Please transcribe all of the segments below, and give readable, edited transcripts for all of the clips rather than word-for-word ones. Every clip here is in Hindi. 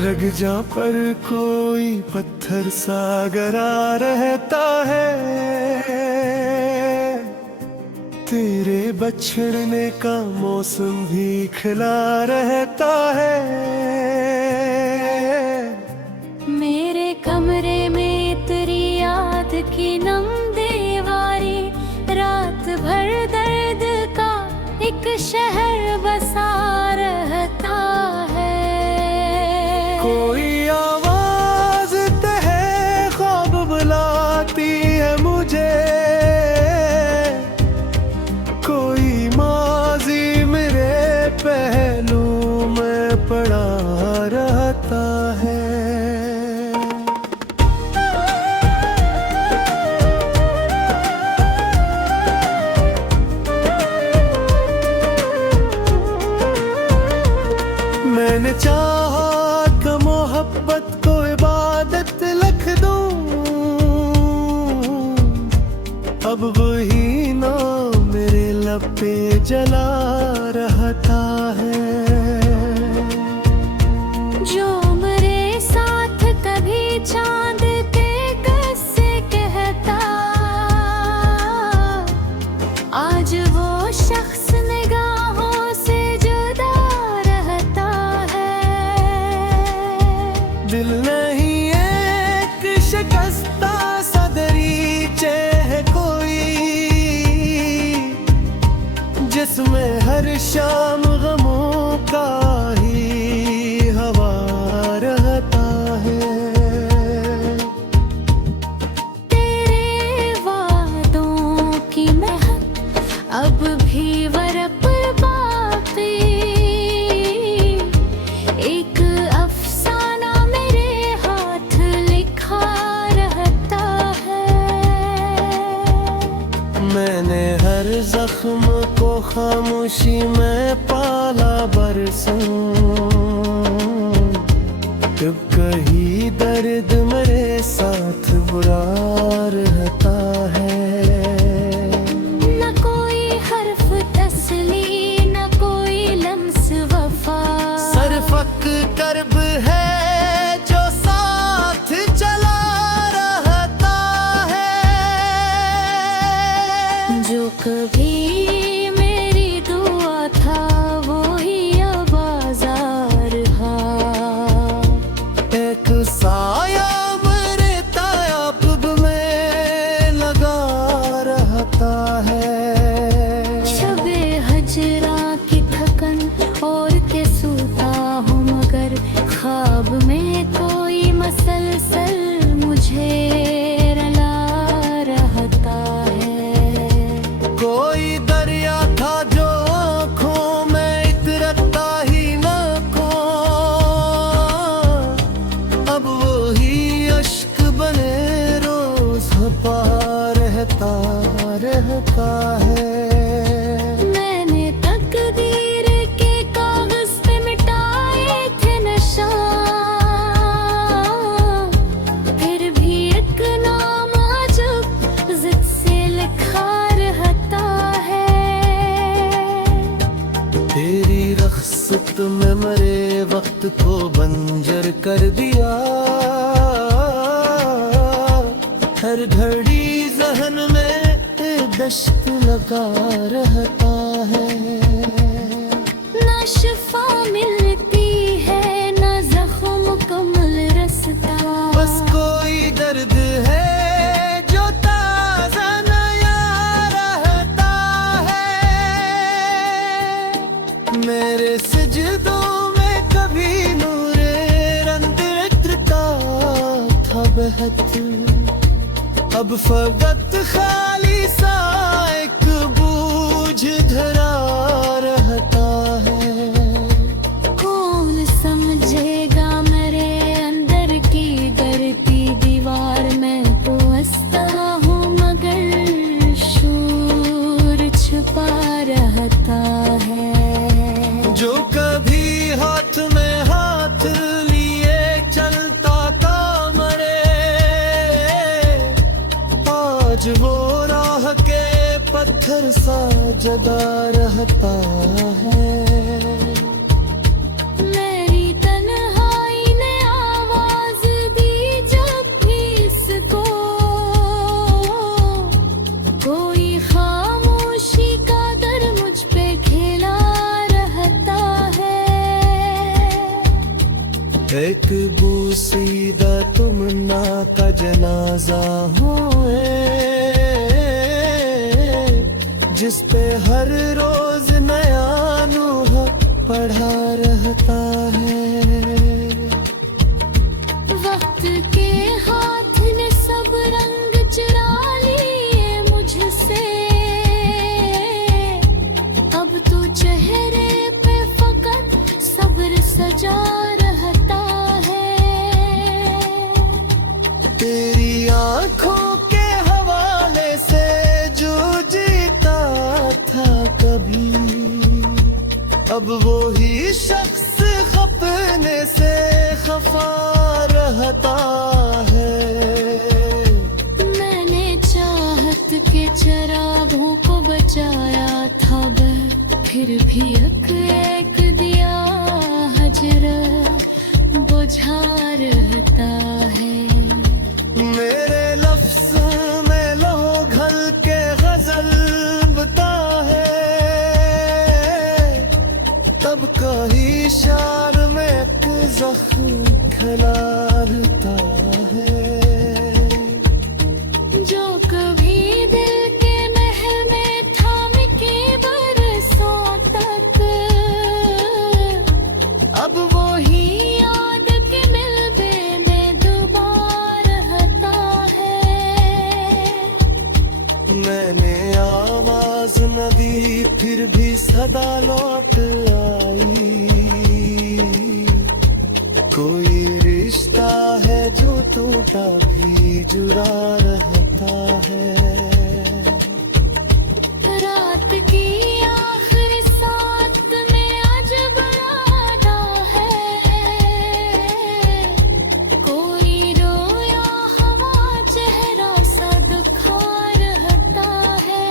लग जा पर कोई पत्थर सा गरा रहता है, तेरे बछड़ने का मौसम भी खिला रहता है। मेरे कमरे में तेरी याद की नम दीवारी, रात भर दर्द का एक शहर बसा रहता है। कोई आवाज तहे ख्वाब बुलाती है मुझे, कोई माजी मेरे पहलू में पड़ा रहता है। मैंने चाहा कि मोहब्बत को इबादत लिख दूं, अब वही नाम मेरे लब पे जला रहता है। जो मेरे साथ कभी चांद के किस्से कहता, आज वो शख्स निगाहों से जुदा रहता है। दिल नहीं एक शिकस्ता सा दरीचे है कोई, जिसमें हर शाम गमों का ही हवा रहता है। तेरे वादों की महक अब भी वरप बाकी, एक अफसाना मेरे हाथ लिखा रहता है। मैंने हर जख्म को खामोशी में पाला बरसों, कब कहीं दर्द मेरे साथ बुरा रहता है। न कोई हर्फ तस्ली, न कोई लम्स वफा, सरफक कर्ब है जो साथ चला रहता है। जो कभी मेरी दुआ था वो ही अब बाजार हा। एक साया मेरे तायाब में लगा रहता है। शबे हजरा की थकन और के सूता हूँ, मगर ख्वाब में कोई मसलसल मुझे रला रहता है। कोई दरिया था जो आँखों में इतरता ही न को, अब वही अश्क बने रोज हपा रहता है। मैंने तकदीर के कागज पे मिटाए थे निशान, फिर भी एक नाम अजब जिद से लिखा रहता है। तेरी रख्सत में मरे वक्त को बंजर कर दिया, हर घड़ी जहन में दश्त लगा रहता है। न शिफा मिलती है न जख्म मुकम्मल रसता, बस कोई दर्द है जो ताज़ा नया रहता है। मेरे सजदों में कभी नूरे रंग का था बहत, अब फकत खाली सा एक बूझ धरा रहता है। कौन समझेगा मेरे अंदर की गरती दीवार, मैं तो हंसता हूँ मगर शूर छुपा रहता है। जो कभी हाथ में हाथ लिए चलता था मरे, आज वो राह के पत्थर सा जगा रहता है। मेरी तन्हाई ने जनाजा हुए, जिस पे हर रोज नया नूहा पढ़ा रहता है। वक्त के हाथ ने सब रंग चुरा लिए मुझसे, अब तो चेहरे पे फकत सब्र सजा रहता है। तेरी आंखों के हवाले से जो जीता था कभी, अब वो ही शख्स खपने से खफा रहता है। मैंने चाहत के चरागों को बचाया था, फिर भी एक दिया हजरत बुझा रहता है। मेरे लफ्ज़ में लहो घल के गजल बता है, तब का ही शार में एक जख्म खिलाता है। जो कभी दिल के महल में थाम के बरसों तक, अब वो ही याद के मिलबे में दोबारा रहता है। मैंने आवाज न दी फिर भी सदा लौट आई, कोई रिश्ता है जो टूटा भी जुड़ा रहता है। रात की आखिरी सात में अजब यादा है, कोई रोया हवा चेहरा सा दुखा रहता है।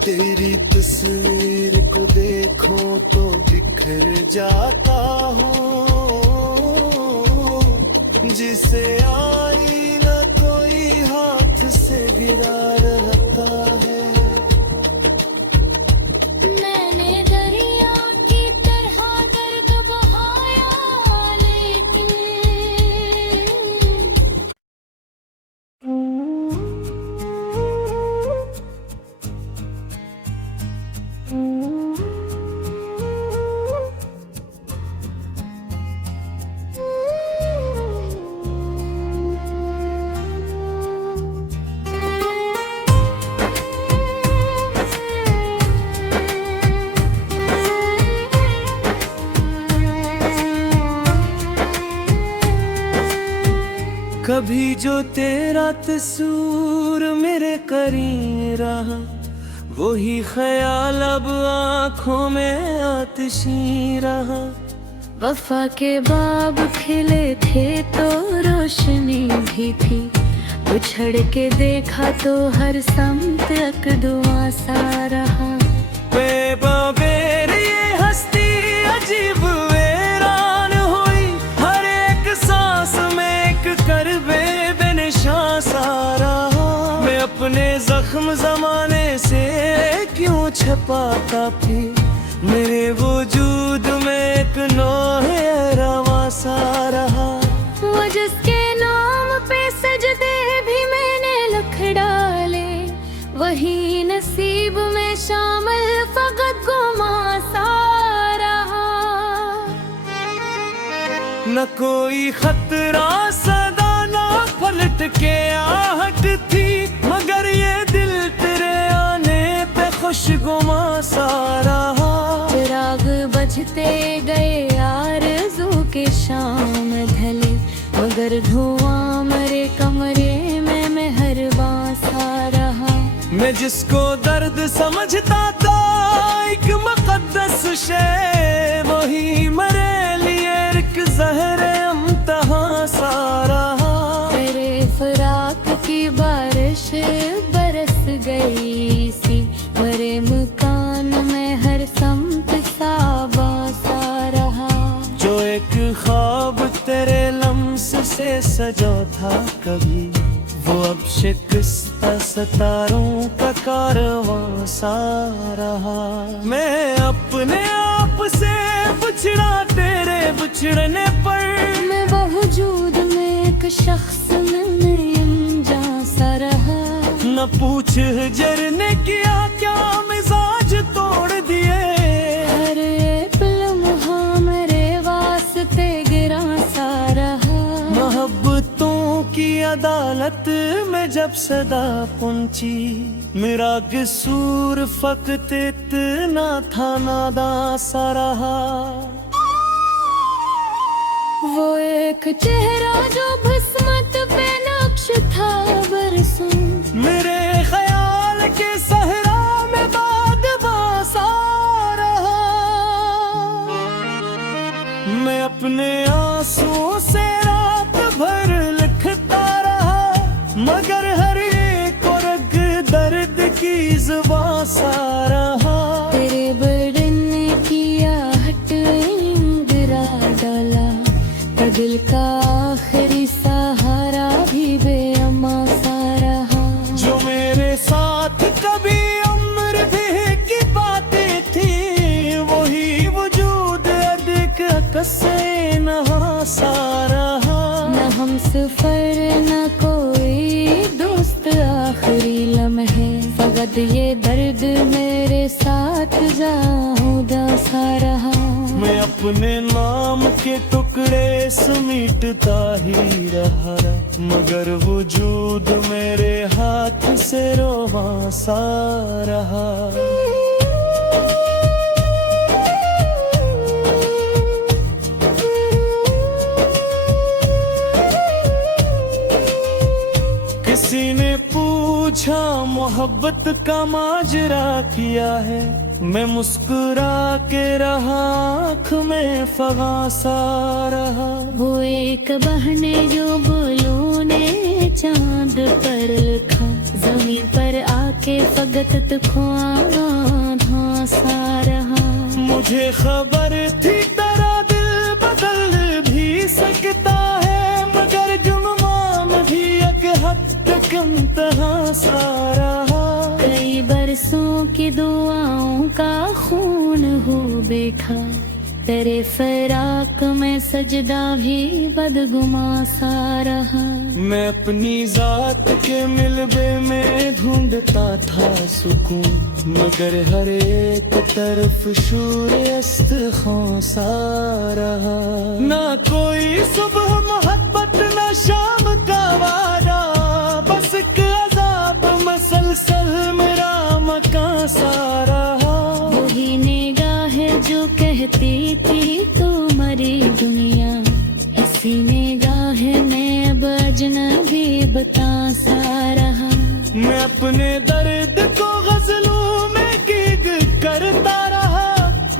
तेरी तस्वीर को देखो तो बिखर जाता हूँ, जिसे आई न कोई हाथ से गिरा रहता है। मैंने दरिया की तरह दर्द बहाया, लेकिन कभी जो तेरा तस्वीर मेरे करीब रहा, वही ख्याल अब आँखों में आतिशी रहा। वफा के बाब खिले थे तो रोशनी भी थी, उछड़ के देखा तो हर समत एक दुआ सा रहा। बेबाबेर ये हस्ती अजीब वीरान हुई, हर एक सांस में एक करबे बेनिशान सा रहा। मैं अपने जख्म जमाने से क्यों छपाता फिर, मेरे वजूद में एक नौहे रवा सा रहा। वो जिसके नाम पे सजदे भी मैंने लिख डाले, वही नसीब में शामिल फकत गुमा सा रहा। न कोई खतरा सदा ना पलट के आहट थी, मगर ये दिल तेरे आने पे खुशगुमा सा रहा। चिराग बजते गए आरज़ू के शाम ढले, मगर धुआं मेरे कमरे में मेहरबान सा रहा। मैं जिसको दर्द समझता था एक मुक़द्दस शे, वही मेरे लिए एक ज़हर इम्तिहान सा रहा। तेरे फराक की बारिश बरस गई सी, मेरे मकान में हर समत साबा सा रहा। जो एक ख्वाब तेरे लम्स से सजा था कभी, वो अब शिकस्ता सितारों का कारवां सा रहा। मैं अपने आप से बिछड़ा तेरे बिछड़ने पर, मैं वजूद में एक शख्स में जा रहा। न पूछ जर ने किया क्या मिजाज तोड़ दिए, हर एक लम्हा मेरे वास्ते गिरा सा रहा। मोहब्बतों की अदालत में जब सदा पहुंची, मेरा कसूर फकत इतना था नादां सा रहा। वो एक चेहरा जो भस्मत पे नक्श था बरसों, मेरे ख्याल के सहरा में बाद बासा रहा। मैं अपने आंसुओं से रात भर लिखता रहा, मगर हर एक रग दर्द की जुबां सा रहा। तेरे बदन ने किया हट गिरा डाला, दिल का आखिरी सहारा भी बेअमा सा रहा। जो मेरे साथ कभी उम्र भी की बातें थी, वही वजूद अधिक कसे नहा सा रहा। न हम सफर न कोई दोस्त आखिरी लम्हे, फकत ये दर्द मेरे साथ जाऊदा सा रहा। मैं अपने नाम के टुकड़े समीटता ही रहा, मगर वजूद मेरे हाथ से रोवा सा रहा। किसी ने पूछा मोहब्बत का माजरा किया है, मैं मुस्कुरा के रहा, आँख में फगा सा रहा। वो एक बहने जो बोलू ने चांद पर लिखा, जमीन पर आके फगत तुखवा सा रहा। मुझे खबर थी तेरा दिल बदल भी सकता है, मगर गुमनाम भी एक हद तक इंतहा सा रहा। कई बरसों की दुआओं का खून हो बैठा, तेरे फराक में सजदा भी बदगुमा सा रहा। मैं अपनी जात के मिलबे में ढूंढता था सुकून, मगर हर एक तरफ शूर अस्त सा रहा। ना कोई सुबह मोहब्बत ना शाम का वादा, बस एक अजाब मसलसल मेरा मकां सा रहा। वही निगाह जो कहती थी तू मरी दुनिया, इसी निगाह में अब अजनबी बता सा रहा। मैं अपने दर्द को गजलों में गिग करता रहा,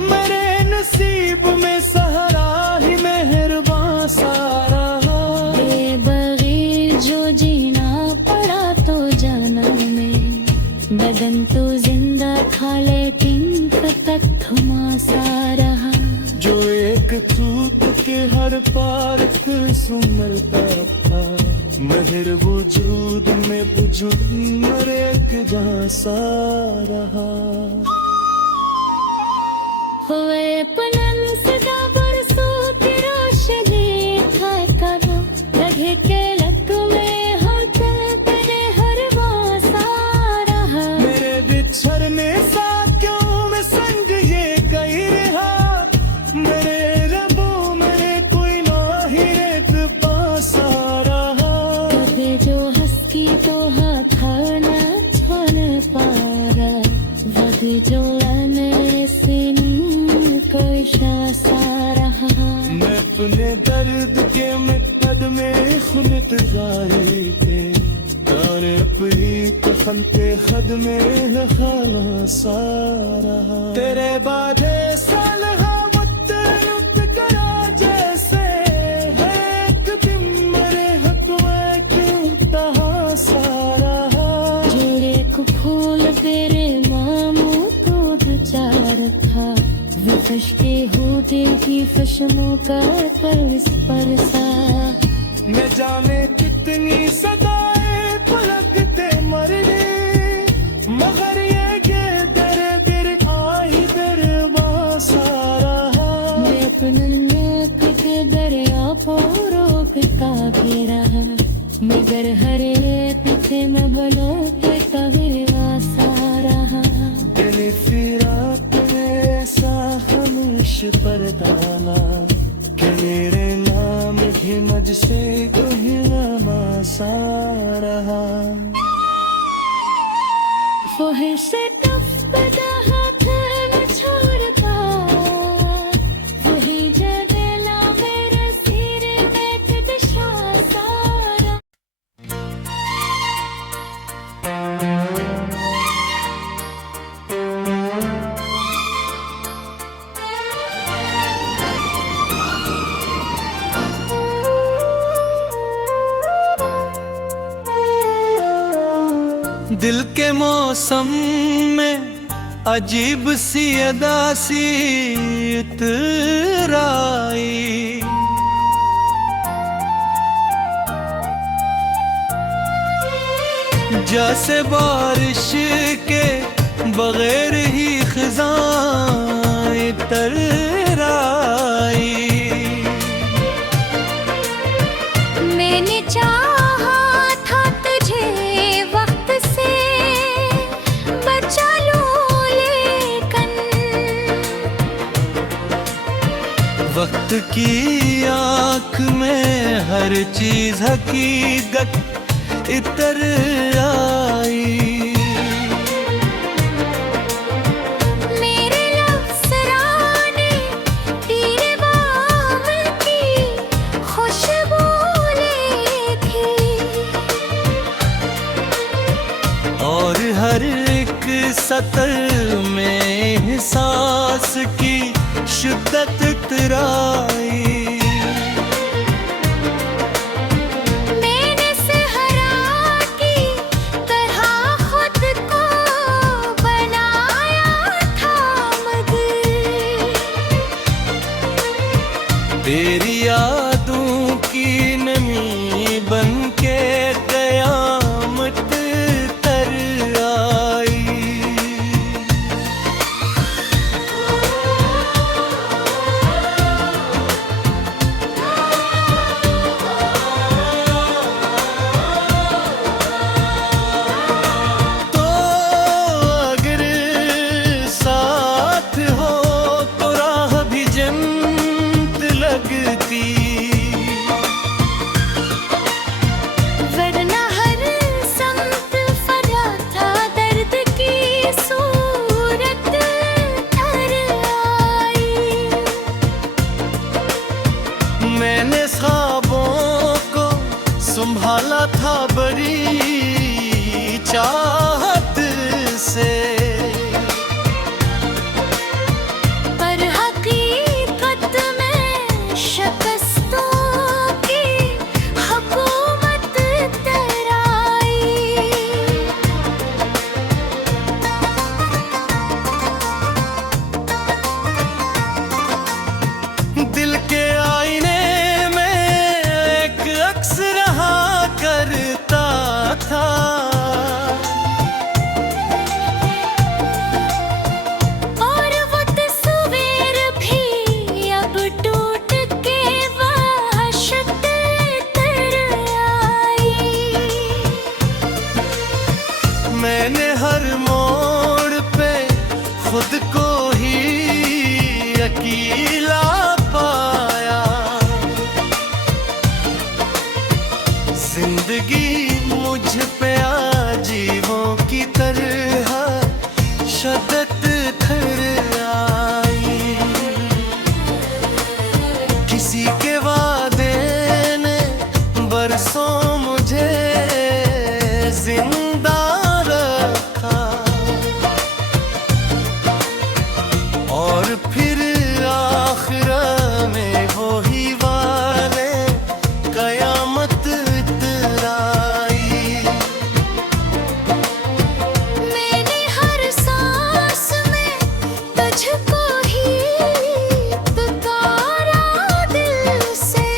मेरे नसीब में सहारा ही मेहरबान सा रहा। बेबगैर जो जीना पड़ा तो जाना में, बदन तो जिंदा था लेकिन तक थमा सा रहा। जो एक तूत के हर पार सुमलता था, मगर वजूद में बुझुक मर एक सा रहा। हुए पनन सदा बरसों की रोशनी था करो, लगे के लक में हम तेरे हर वासा रहा। मेरे बिछड़ने सा क्यों मैं संग ये कही रहा, मेरे रबों मेरे कोई ना ही एक पासा रहा। कभी जो हंस की तो हाथ न छान पारा, वध जो आने से कोई सा रहा। मैं अपने दर्द के मुकदमे खुनत जाए थे, और अपनी तखनते खद में खाना सा रहा। तेरे बाधे साल मुत करा जैसे है, एक दिन मेरे हक में क्यों तहा सा रहा। जोड़े को फूल तेरे मामू को दुचार था, वो फशके होते की फशमों का पर सा। न जाने कितनी सदाएं पलकते मरने, मगर ये दर दिर आई दर सा रहा। मैं अपने नाक के दरिया को रोकता भी रहा, मगर हर एक से न भलो के कहे वासा रहा। दिल फिराक में ऐसा हमेश परदाना कि मेरे नाम भी मुझसे गुहिना सा रहा। वो है सिर्फ बदा हाथ में छोड़ता, वही जगला मेरे सिर में दिशा सारा। दिल के मौसम में अजीब सी अदा सी उतराई, जैसे बारिश के बगैर ही खिज़ाएं तर्राई। मैंने चाहा था तुझे वक्त से बचा लूं, लेकिन वक्त की आँख में हर चीज हकीकत इतर आई। मेरे अफसराने तेरे बाम की खुशबू ली थी, और हर एक सतर में एहसास की शिद्दत इतराई। मैंने सहरा की तरह खुद को बनाया था, मगर तेरी यादों की नमी बन के कयामत तर आई। तो अगर साथ हो तो राह भी जन्नत लगती, वरना हर समत फजा था दर्द की सूरत तर आई। मैंने ख्वाबों को संभाला था बड़ी चाहत से, पर हकीकत में शिकस्तों की हुकूमत तराई। दिल के आईने में एक अक्स रहा करता था, और वो तस्वीर भी अब टूट के वहशत तर आई। मैंने हर मोड़ पे खुद को ही अकेला पाया। जिंदगी मुझ पे आजीवों की तरह शदत थर आई। किसी के वादे ने बरसों मुझे जिंदा रखा, और फिर आखिर में वही वाले कयामत इतराई। मैंने हर सांस में तुझको ही पुकारा दिल से,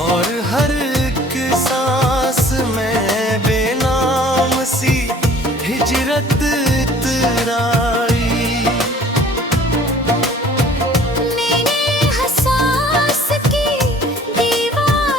और हर एक सांस में बेनाम सी हिजरत इतराई। मैंने एहसास की दीवार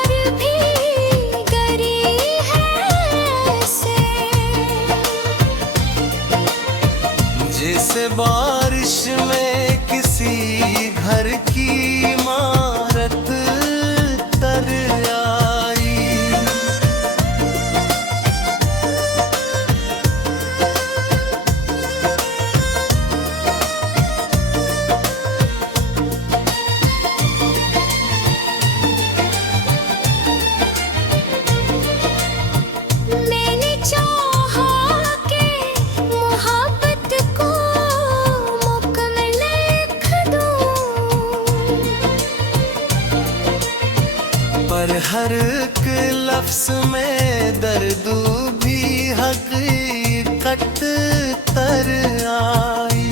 पर हर एक लफ्ज में दर्द भी हकीकत तर आई।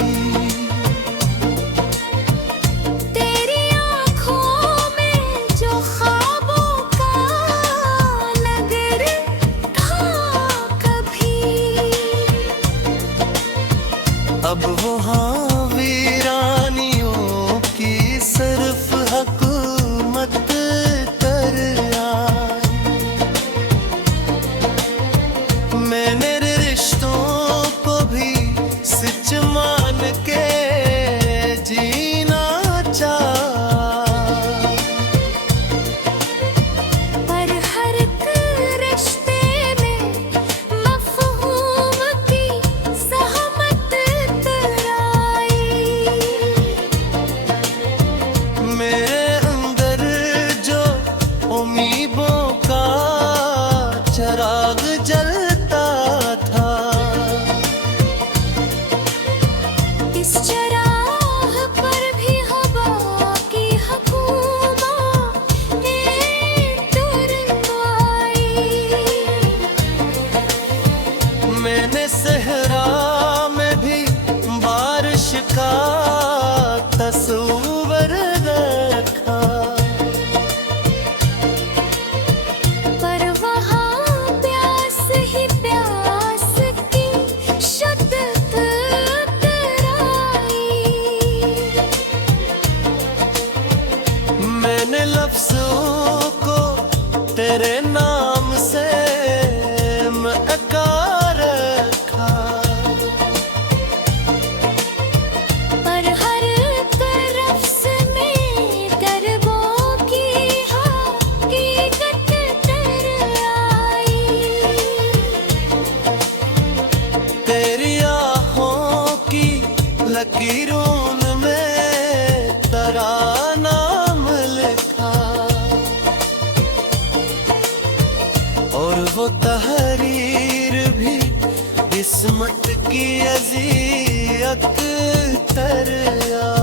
तेरी आँखों में जो ख्वाबों का नगर था कभी, अब वहाँ वीरानियों की सिर्फ हुकूमत कर आई। मैंने रिश्तों को भी सच मान के जीना चाहा, पर हर एक रिश्ते में मफ़हूम की ज़हमत तराई। मेरे अंदर जो उम्मीदों का चिराग जलता था, इस चराग पर भी हवा की हुकूमत आई। मैंने सहरा में भी बारिश का तस्वीर देखा, पर वहाँ प्यास ही प्यास की शिद्दत तराई। मैंने लफ्ज़ों को तेरे नाम से महका रखा, पर हर तरफ से में दरबों की हकीकत तर आई। तेरी आँखों की लकीरों में तेरा नाम लिखा, और वो तहरीर भी किस्मत की अज़ियत तर आई।